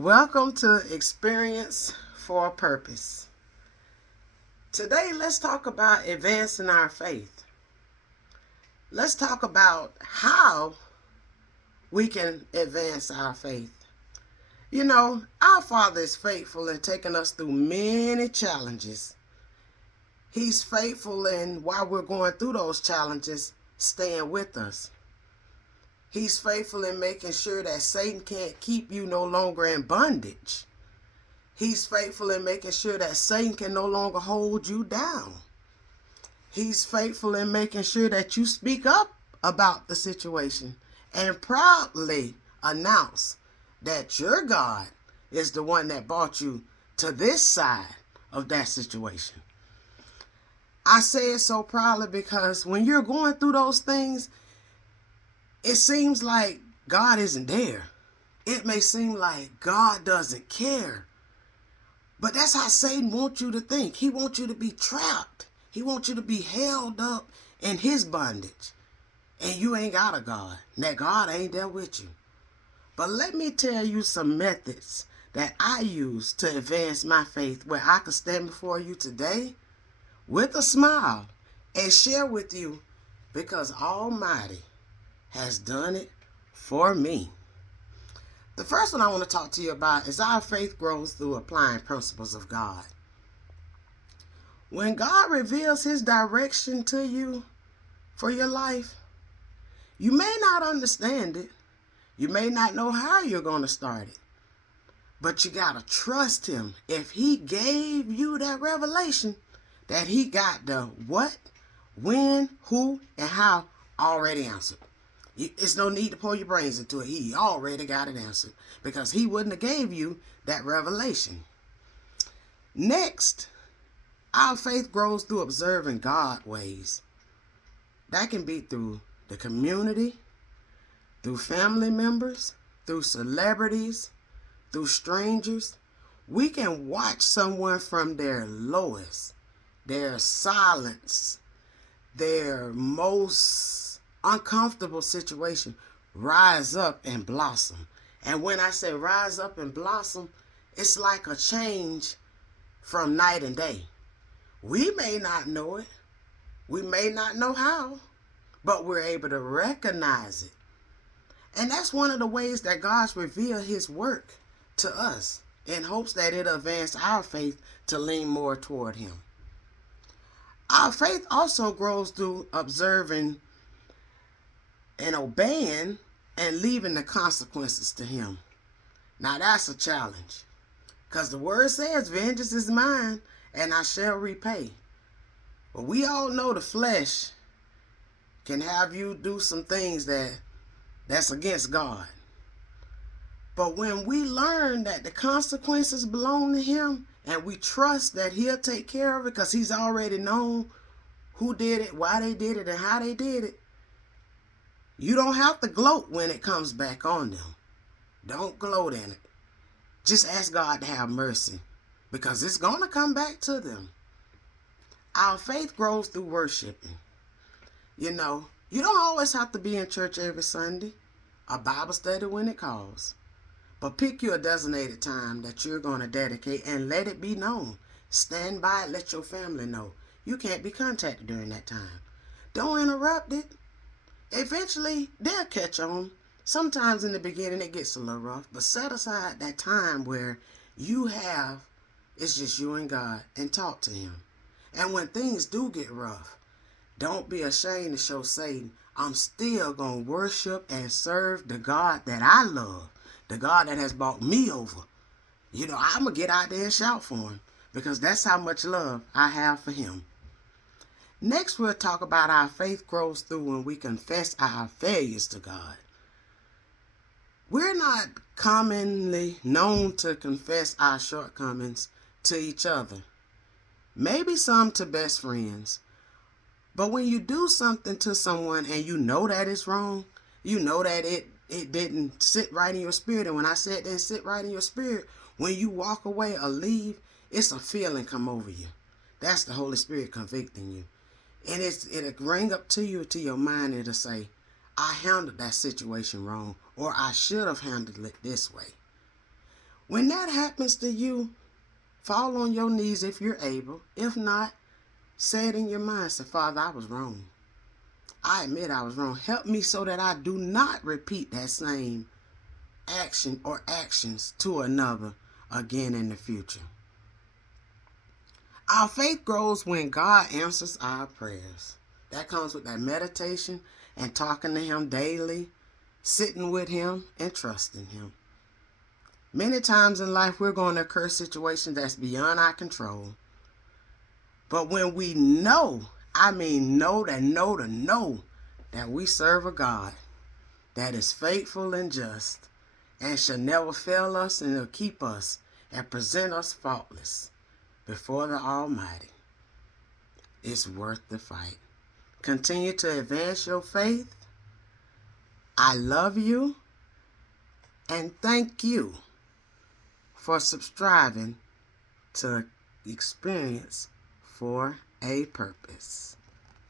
Welcome to Experience for a Purpose. Today, let's talk about advancing our faith. Let's talk about how we can advance our faith. You know, our Father is faithful in taking us through many challenges. He's faithful in, while we're going through those challenges, staying with us. He's faithful in making sure that Satan can't keep you no longer in bondage. He's faithful in making sure that Satan can no longer hold you down. He's faithful in making sure that you speak up about the situation and proudly announce that your God is the one that brought you to this side of that situation. I say it so proudly because when you're going through those things, it seems like God isn't there. It may seem like God doesn't care. But that's how Satan wants you to think. He wants you to be trapped. He wants you to be held up in his bondage. And you ain't got a God. That God ain't there with you. But let me tell you some methods that I use to advance my faith, where I can stand before you today with a smile and share with you, because Almighty has done it for me. The first one I want to talk to you about is our faith grows through applying principles of God. When God reveals his direction to you for your life, you may not understand it. You may not know how you're going to start it. But you got to trust him. If he gave you that revelation, that he got the what, when, who, and how already answered. It's no need to pour your brains into it. He already got it answered, because he wouldn't have gave you that revelation. Next, our faith grows through observing God's ways. That can be through the community, through family members, through celebrities, through strangers. We can watch someone from their lowest, their silence, their most uncomfortable situation rise up and blossom. And when I say rise up and blossom, it's like a change from night and day. We may not know it. We may not know how, but we're able to recognize it. And that's one of the ways that God's revealed his work to us, in hopes that it'll advance our faith to lean more toward him. Our faith also grows through observing and obeying and leaving the consequences to him. Now that's a challenge, because the word says, vengeance is mine and I shall repay. But we all know the flesh can have you do some things that's against God. But when we learn that the consequences belong to him, and we trust that he'll take care of it, because he's already known who did it, why they did it, and how they did it, you don't have to gloat when it comes back on them. Don't gloat in it. Just ask God to have mercy, because it's going to come back to them. Our faith grows through worshiping. You know, you don't always have to be in church every Sunday, a Bible study when it calls. But pick you a designated time that you're going to dedicate and let it be known. Stand by it, let your family know. You can't be contacted during that time. Don't interrupt it. Eventually, they'll catch on. Sometimes in the beginning, it gets a little rough. But set aside that time where it's just you and God, and talk to him. And when things do get rough, don't be ashamed to show Satan, I'm still going to worship and serve the God that I love. The God that has brought me over. You know, I'm going to get out there and shout for him, because that's how much love I have for him. Next, we'll talk about our faith grows through when we confess our failures to God. We're not commonly known to confess our shortcomings to each other. Maybe some to best friends. But when you do something to someone and you know that it's wrong, you know that it didn't sit right in your spirit. And when I said it didn't sit right in your spirit, when you walk away or leave, it's a feeling come over you. That's the Holy Spirit convicting you. And it'll ring up to you, to your mind, and it'll say, I handled that situation wrong, or I should have handled it this way. When that happens to you, fall on your knees if you're able. If not, say it in your mind. Say, Father, I was wrong. I admit I was wrong. Help me so that I do not repeat that same action or actions to another again in the future. Our faith grows when God answers our prayers. That comes with that meditation and talking to Him daily, sitting with Him and trusting Him. Many times in life we're going to occur situations that's beyond our control. But when we know, I mean know that we serve a God that is faithful and just and shall never fail us and will keep us and present us faultless before the Almighty, it's worth the fight. Continue to advance your faith. I love you and thank you for subscribing to Experience for a Purpose.